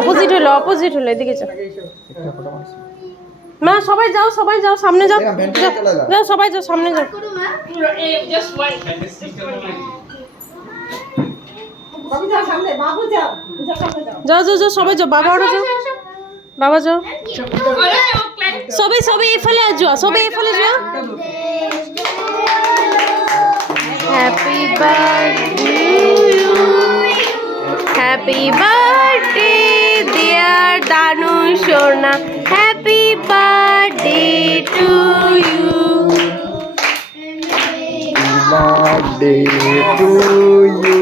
Opposite হলো এদিকে যাও। মা সবাই যাও সামনে যাও, যাও সবাই যাও সামনে যাও। যাও সবাই যাও, বাবা ওরা যাও, বাবা যাও, সবাই এফালে যাও, সবাই এফালে যাও। Happy birthday happy birthday dear Danu সোনা, happy birthday to you, birthday to you.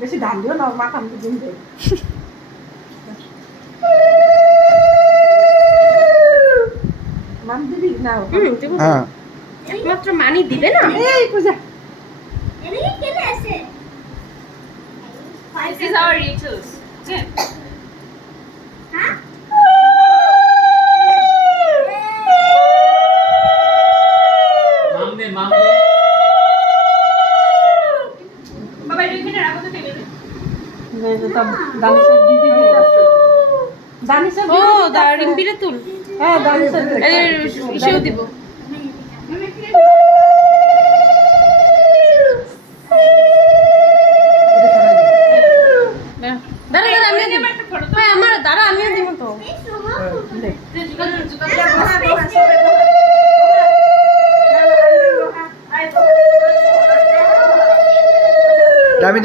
বেশি ধান দিও না, মা খামতে দিন দে। মান দিবি না? হ্যাঁ, একমাত্র মানি দিবে না। এই পূজা এদিকে কেন আছে? This is our rituals. Okay. হ্যাঁ বাবা এটা এখানে রাখো তো টেবিলে। দানিশার দিদি দিতে দানিশার ও রিম্পিরে তুল, হ্যাঁ দানিশার সেও দিব। দাঁড়া আমিও দিব। হ্যাঁ আমার দাঁড়া আমিও দিব তো।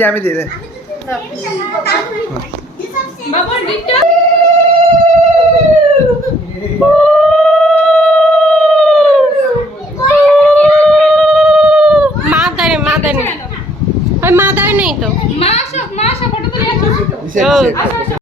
আমি দিই রে। বাবা ডিটা মা দেয়নি ওই মা দেয় নেই তো। মা আসো ফটো তুলে আসো।